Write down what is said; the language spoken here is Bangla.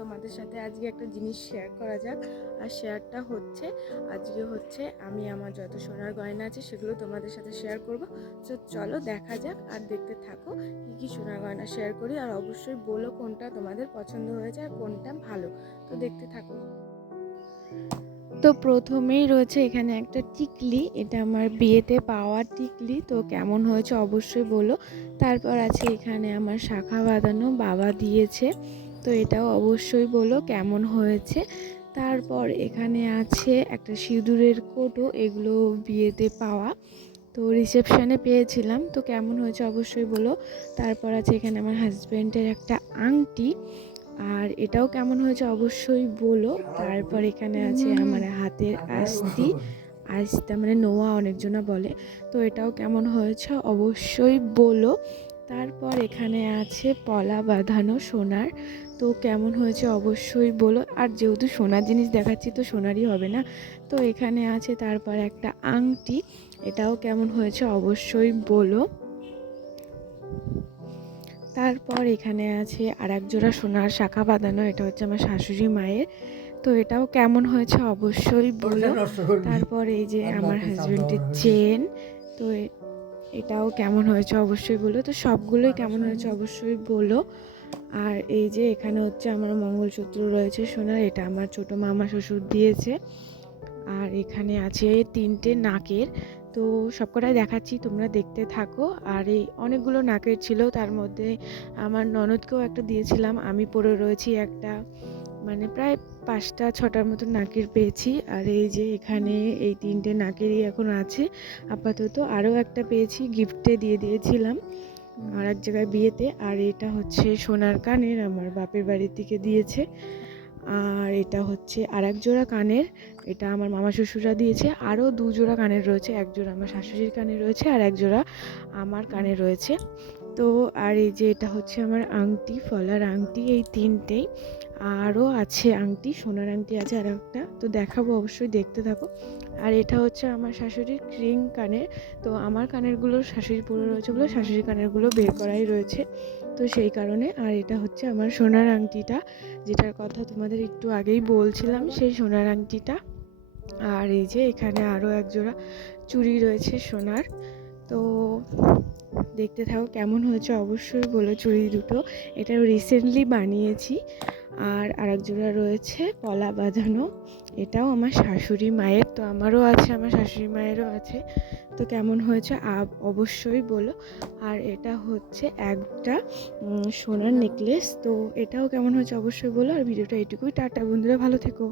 তোমাদের সাথে আজকে একটা জিনিস শেয়ার করা যাক। আর শেয়ারটা হচ্ছে আমি আমার যত সোনার গয়না আছে সেগুলো তোমাদের সাথে শেয়ার করব। তো চলো দেখা যাক আর দেখতে থাকো কী কী সোনার গয়না শেয়ার করি, আর অবশ্যই বলো কোনটা তোমাদের পছন্দ হয়েছে আর কোনটা ভালো। তো দেখতে থাকো। তো প্রথমেই রয়েছে এখানে একটা টিকলি, এটা আমার বিয়েতে পাওয়া টিকলি। তো কেমন হয়েছে অবশ্যই বলো। তারপর আছে এখানে আমার শাখা বাঁধানো, বাবা দিয়েছে, তো এটাও অবশ্যই বলো কেমন হয়েছে। তারপর এখানে আছে একটা সিঁদুরের কৌটো, এগুলো বিয়েতে পাওয়া, তো রিসেপশানে পেয়েছিলাম, তো কেমন হয়েছে অবশ্যই বলো। তারপর আছে এখানে আমার হাজব্যান্ডের একটা আংটি, আর এটাও কেমন হয়েছে অবশ্যই বলো। তারপর এখানে আছে আমার হাতের আস্তা মানে নোয়া অনেকজনা বলে, তো এটাও কেমন হয়েছে অবশ্যই বলো। তারপর এখানে আছে পলা বাঁধানো সোনার, তো কেমন হয়েছে অবশ্যই বলো। আর যেহেতু সোনার জিনিস দেখাচ্ছি তো সোনারই হবে না, তো এখানে আছে তারপর একটা আংটি, এটাও কেমন হয়েছে অবশ্যই বলো। তারপর এখানে আছে আর এক জোড়া সোনার শাখা বাঁধানো, এটা হচ্ছে আমার শাশুড়ি মায়ের, তো এটাও কেমন হয়েছে অবশ্যই বলো। তারপর এই যে আমার হাজব্যান্ডের চেন, তো এটাও কেমন হয়েছে অবশ্যই বলো। তো সবগুলোই কেমন হয়েছে অবশ্যই বলো। আর এই যে এখানে হচ্ছে আমার মঙ্গলসূত্র রয়েছে সোনার, এটা আমার ছোট মামা শ্বশুর দিয়েছে। আর এখানে আছে 3টে নাকের, তো সবকটাই দেখাচ্ছি, তোমরা দেখতে থাকো। আর এই অনেকগুলো নাকের ছিল, তার মধ্যে আমার ননদকেও একটা দিয়েছিলাম, আমি পরে রয়েছি একটা, মানে প্রায় 5টা-6টার মতো নাকের পেয়েছি। আর এই যে এখানে এই 3টে নাকেরই এখন আছে আপাতত। আরও একটা পেয়েছি, গিফটে দিয়ে দিয়েছিলাম আর এক জায়গায় বিয়েতে। আর এটা হচ্ছে সোনার কানের, আমার বাপের বাড়ি থেকে দিয়েছে। আর এটা হচ্ছে আর এক জোড়া কানের, এটা আমার মামা শ্বশুররা দিয়েছে। আরও 2 জোড়া কানের রয়েছে, এক জোড়া আমার শাশুড়ির কানে রয়েছে আর এক জোড়া আমার কানে রয়েছে। তো আর এই যে এটা হচ্ছে আমার আংটি, ফলার আংটি, এই 3টেই। আরও আছে আংটি, সোনার আংটি আছে আর একটা, তো দেখাবো অবশ্যই, দেখতে থাকো। আর এটা হচ্ছে আমার শাশুড়ির রিং কানের, তো আমার কানেরগুলো শাশুড়ি পরে রয়েছে বলে শাশুড়ির কানেরগুলো বের করাই রয়েছে, তো সেই কারণে। আর এটা হচ্ছে আমার সোনার আংটিটা, যেটার কথা তোমাদের একটু আগেই বলছিলাম, সেই সোনার আংটিটা। আর এই যে এখানে আরও এক জোড়া চুড়ি রয়েছে সোনার, তো দেখতে থাকো কেমন হয়েছে অবশ্যই বলো চুড়ি দুটো, এটা রিসেন্টলি বানিয়েছি। আর আরেক জোড়া রয়েছে পলা বাঁধানো, এটাও আমার শাশুড়ি মায়ের, তো আমারও আছে আমার শাশুড়ি মায়েরও আছে, তো কেমন হয়েছে অবশ্যই বলো। আর এটা হচ্ছে একটা সোনার নেকলেস, তো এটাও কেমন হয়েছে অবশ্যই বলো। আর ভিডিওটা এটুকুই, টাটা বন্ধুরা, ভালো থেকো।